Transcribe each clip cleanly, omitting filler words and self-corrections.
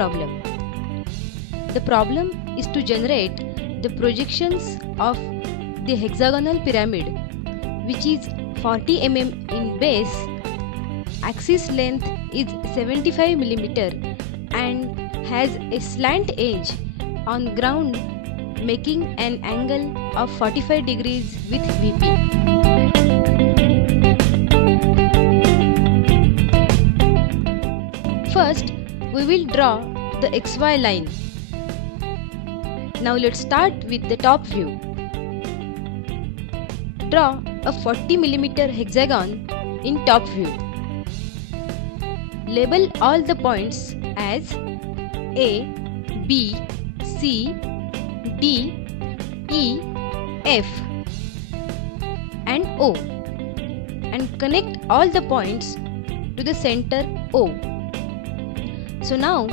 problem. The problem is to generate the projections of the hexagonal pyramid, which is 40 mm in base, axis length is 75 mm and has a slant edge on ground making an angle of 45 degrees with VP. First, we will draw the XY line. Now let's start with the top view. Draw a 40 mm hexagon in top view. Label all the points as A, B, C, D, E, F and O, and connect all the points to the center O. So now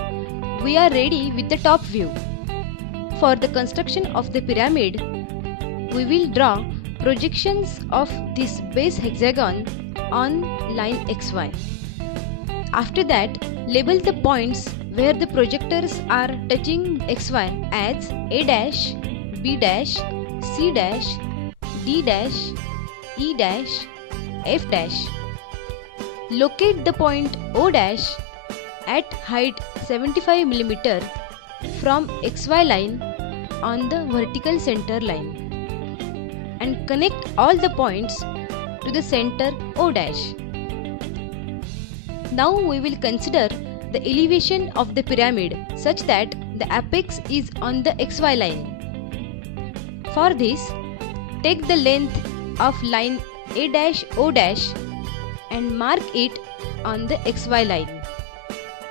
we are ready with the top view. For the construction of the pyramid, we will draw projections of this base hexagon on line XY. After that, label the points where the projectors are touching XY as A dash, B dash, C dash, D dash, E dash, F dash. Locate the point O dash at height 75 mm from XY line on the vertical center line and connect all the points to the center O dash. Now we will consider the elevation of the pyramid such that the apex is on the XY line. For this, take the length of line A dash O dash and mark it on the XY line.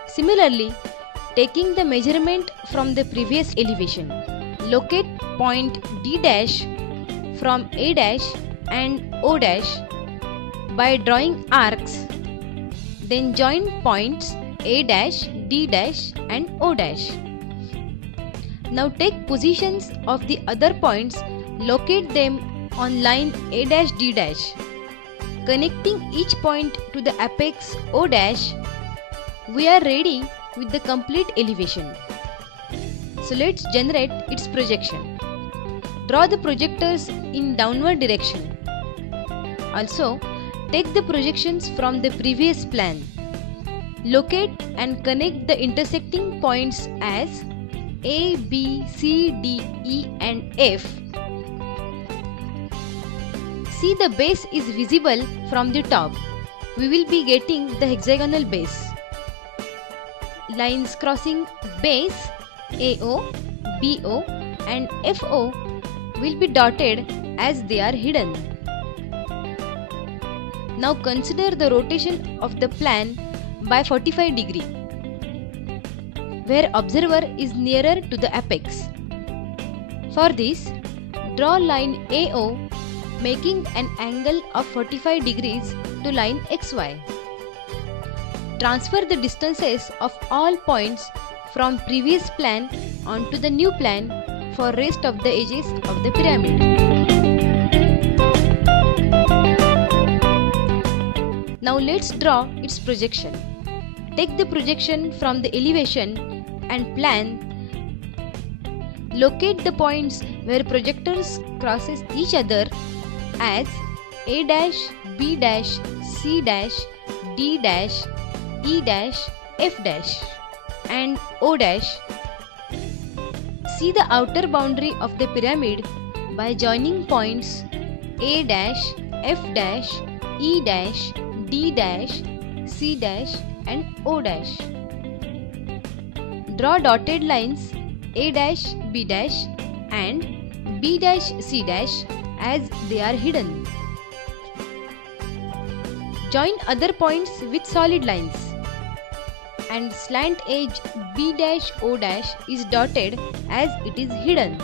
Similarly, taking the measurement from the previous elevation, locate point D dash from A dash and O dash by drawing arcs. Then join points A dash, D dash and O dash. Now take positions of the other points, locate them on line A dash D dash. Connecting each point to the apex O dash, we are ready with the complete elevation. So let's generate its projection. Draw the projectors in downward direction. Also, take the projections from the previous plan. Locate and connect the intersecting points as A, B, C, D, E and F. See, the base is visible from the top. We will be getting the hexagonal base. Lines crossing base AO, BO and FO will be dotted as they are hidden. Now consider the rotation of the plan by 45 degree, where observer is nearer to the apex. For this, draw line AO making an angle of 45 degrees to line XY. Transfer the distances of all points from previous plan onto the new plan for rest of the edges of the pyramid. Now let's draw its projection. Take the projection from the elevation and plan. Locate the points where projectors crosses each other as A dash, B dash, C dash, D dash, E dash, F dash and O dash. See the outer boundary of the pyramid by joining points A dash, F dash, E dash, D dash, C dash and O dash. Draw dotted lines A dash, B dash and B dash, C dash as they are hidden. Join other points with solid lines and slant edge B dash O dash is dotted as it is hidden.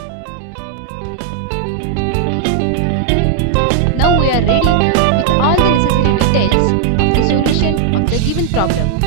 Now we are ready with all the necessary details of the solution of the given problem.